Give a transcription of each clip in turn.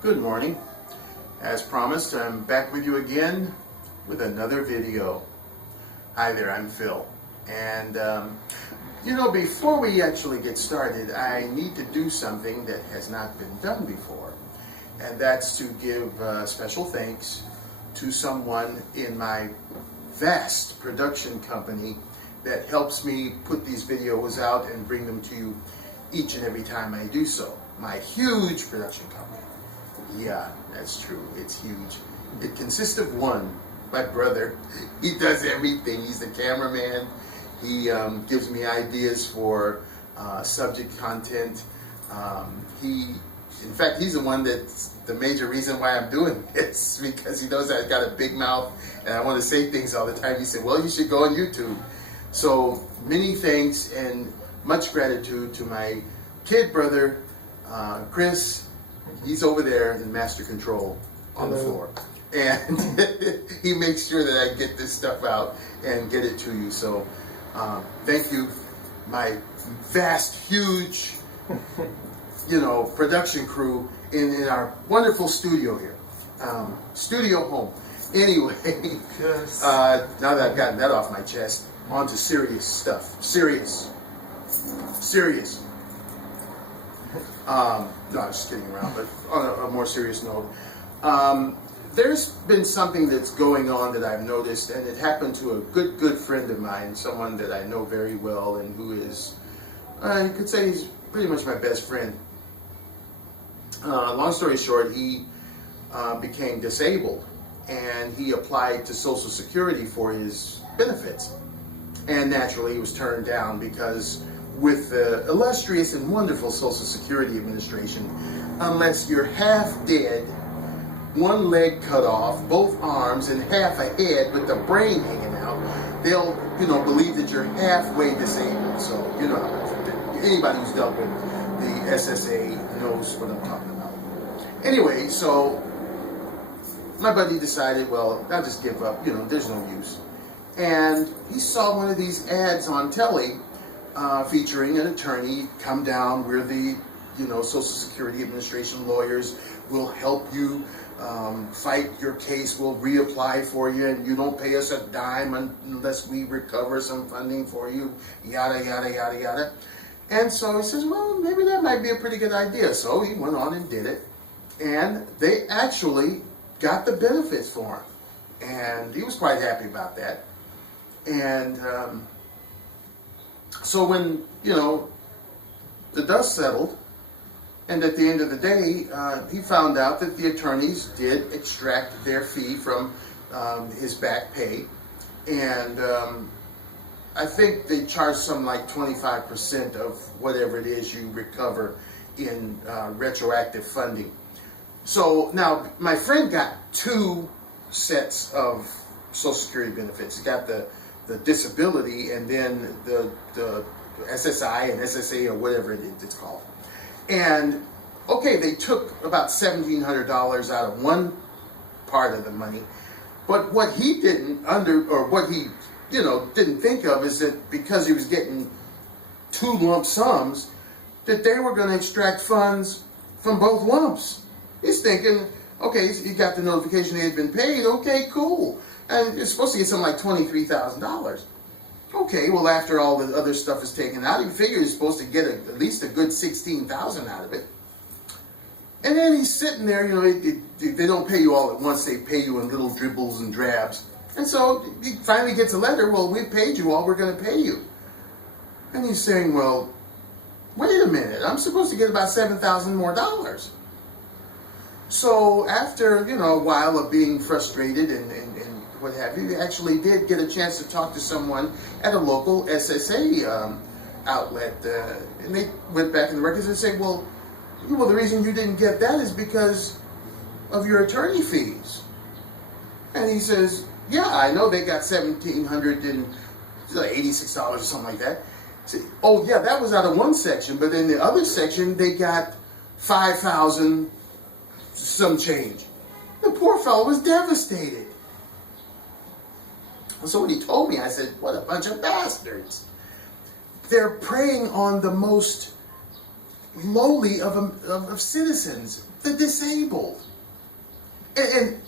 Good morning. As promised, I'm back with you again with another video. Hi there, I'm Phil. And before we actually get started, I need to do something that has not been done before. And that's to give special thanks to someone in my vast production company that helps me put these videos out and bring them to you each and every time I do so. My huge production company. Yeah, that's true. It's huge. It consists of my brother. He does everything. He's the cameraman. He gives me ideas for subject content. In fact, he's the one that's the major reason why I'm doing this, because he knows I've got a big mouth and I want to say things all the time. He said, well, you should go on YouTube. So many thanks and much gratitude to my kid brother, Chris. He's over there in master control on the floor. And he makes sure that I get this stuff out and get it to you. So thank you, my vast, huge, production crew in our wonderful studio here. Studio home. Anyway, yes. Now that I've gotten that off my chest, on to serious stuff. Serious. No, I'm just kidding around, but on a more serious note, there's been something that's going on that I've noticed, and it happened to a good friend of mine, someone that I know very well, and who is, you could say he's pretty much my best friend. Long story short, he became disabled, and he applied to Social Security for his benefits, and naturally he was turned down because with the illustrious and wonderful Social Security Administration, unless you're half dead, one leg cut off, both arms, and half a head with the brain hanging out, they'll, believe that you're halfway disabled. So, anybody who's dealt with the SSA knows what I'm talking about. Anyway, so my buddy decided, well, I'll just give up, there's no use. And he saw one of these ads on telly featuring an attorney. Come down, we're the Social Security Administration lawyers, will help you fight your case, we'll reapply for you, and you don't pay us a dime unless we recover some funding for you, yada, yada, yada, yada. And so he says, well, maybe that might be a pretty good idea. So he went on and did it, and they actually got the benefits for him. And he was quite happy about that. And so when, the dust settled, and at the end of the day, he found out that the attorneys did extract their fee from his back pay. And I think they charged some like 25% of whatever it is you recover in retroactive funding. So now my friend got two sets of Social Security benefits. He got the disability, and then the SSI and SSA or whatever it's called. And okay, they took about $1,700 out of one part of the money, but what he didn't didn't think of is that because he was getting two lump sums, that they were going to extract funds from both lumps. He's thinking, okay, he got the notification he had been paid. Okay, cool. And you're supposed to get something like $23,000. Okay, well, after all the other stuff is taken out, he figured he's supposed to get at least a good $16,000 out of it. And then he's sitting there, they don't pay you all at once, they pay you in little dribbles and drabs. And so he finally gets a letter, well, we paid you all we're going to pay you. And he's saying, well, wait a minute, I'm supposed to get about $7,000 more dollars. So after, a while of being frustrated and what have you, they actually did get a chance to talk to someone at a local SSA outlet. And they went back in the records and said, well, the reason you didn't get that is because of your attorney fees. And he says, yeah, I know they got $1,786 or something like that. Said, oh, yeah, that was out of one section, but in the other section, they got $5,000 some change. The poor fellow was devastated. So when he told me, I said, what a bunch of bastards. They're preying on the most lowly of citizens, the disabled. And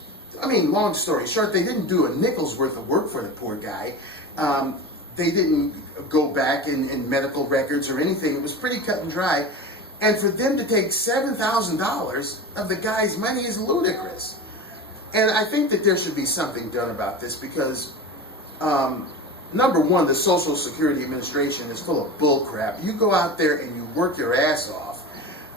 I mean, long story short, they didn't do a nickel's worth of work for the poor guy. They didn't go back in medical records or anything. It was pretty cut and dry. And for them to take $7,000 of the guy's money is ludicrous. And I think that there should be something done about this because, number one, the Social Security Administration is full of bull crap. You go out there and you work your ass off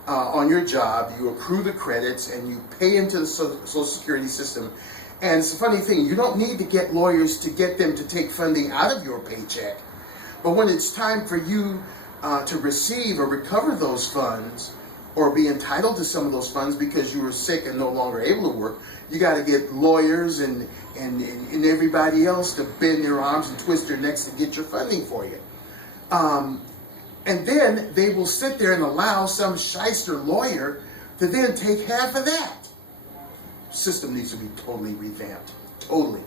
on your job, you accrue the credits, and you pay into the Social Security system. And it's a funny thing, you don't need to get lawyers to get them to take funding out of your paycheck. But when it's time for you to receive or recover those funds or be entitled to some of those funds because you were sick and no longer able to work, you got to get lawyers and everybody else to bend their arms and twist their necks to get your funding for you. And then they will sit there and allow some shyster lawyer to then take half of that. System needs to be totally revamped. Totally.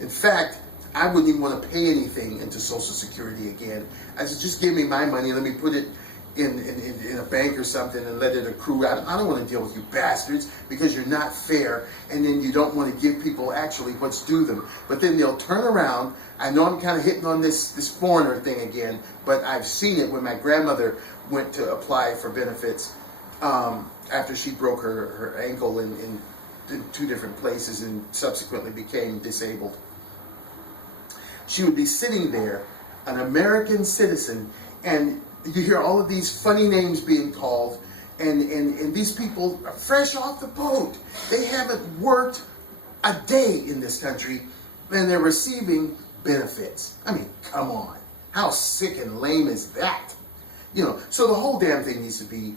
In fact, I wouldn't even want to pay anything into Social Security again. I said, just give me my money, let me put it in a bank or something and let it accrue. I don't want to deal with you bastards because you're not fair, and then you don't want to give people actually what's due them. But then they'll turn around. I know I'm kind of hitting on this foreigner thing again, but I've seen it when my grandmother went to apply for benefits after she broke her ankle in 2 different places and subsequently became disabled. She would be sitting there, an American citizen, and you hear all of these funny names being called, and these people are fresh off the boat. They haven't worked a day in this country, and they're receiving benefits. I mean, come on. How sick and lame is that? You know, so the whole damn thing needs to be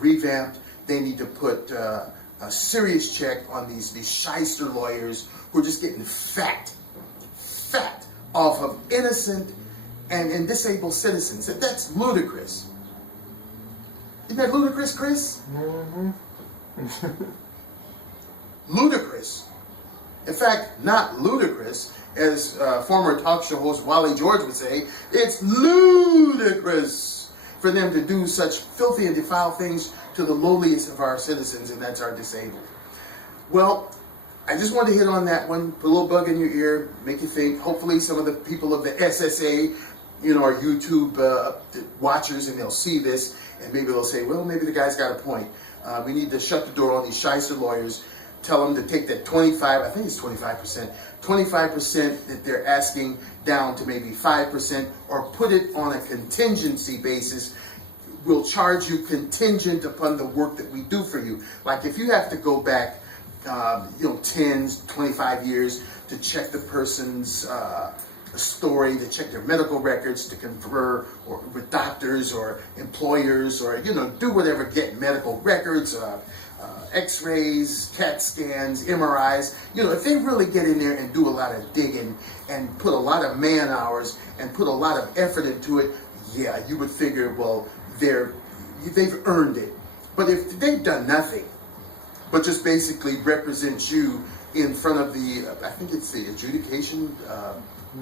revamped. They need to put a serious check on these shyster lawyers who are just getting fat off of innocent and disabled citizens. That's ludicrous. Isn't that ludicrous, Chris? Mm-hmm. Ludicrous. In fact, not ludicrous, as former talk show host Wally George would say, it's ludicrous for them to do such filthy and defile things to the lowliest of our citizens, and that's our disabled. Well, I just wanted to hit on that one, put a little bug in your ear, make you think. Hopefully some of the people of the SSA, you know, are YouTube watchers, and they'll see this, and maybe they'll say, well, maybe the guy's got a point. We need to shut the door on these shyster lawyers, tell them to take that 25%, I think it's 25% that they're asking down to maybe 5%, or put it on a contingency basis. We'll charge you contingent upon the work that we do for you. Like if you have to go back 10, 25 years to check the person's story, to check their medical records, to confer or with doctors or employers, or do whatever, get medical records, x-rays, CAT scans, MRIs. If they really get in there and do a lot of digging and put a lot of man hours and put a lot of effort into it, yeah, you would figure, well, they've earned it. But if they've done nothing but just basically represent you in front of the, I think it's the adjudication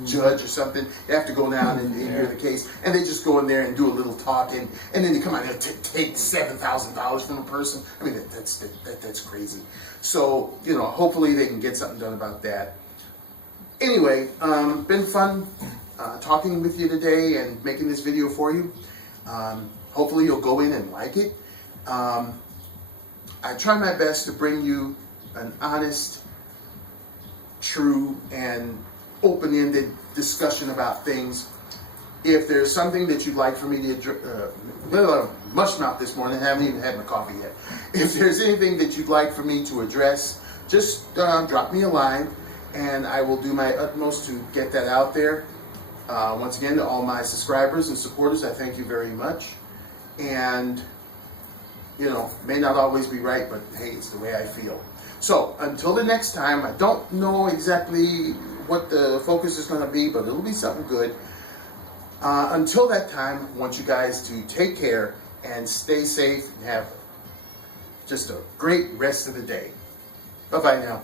judge or something. They have to go down and hear the case, and they just go in there and do a little talking, and then they come out and take $7,000 from a person. I mean, that's crazy. So, hopefully they can get something done about that. Anyway, been fun talking with you today and making this video for you. Hopefully you'll go in and like it. I try my best to bring you an honest, true, and open-ended discussion about things. If there's something that you'd like for me to mush mouth this morning, I haven't even had my coffee yet. If there's anything that you'd like for me to address, just drop me a line, and I will do my utmost to get that out there. Once again, to all my subscribers and supporters, I thank you very much. And may not always be right, but hey, it's the way I feel. So until the next time, I don't know exactly what the focus is going to be, but it'll be something good. Until that time, I want you guys to take care and stay safe and have just a great rest of the day. Bye-bye now.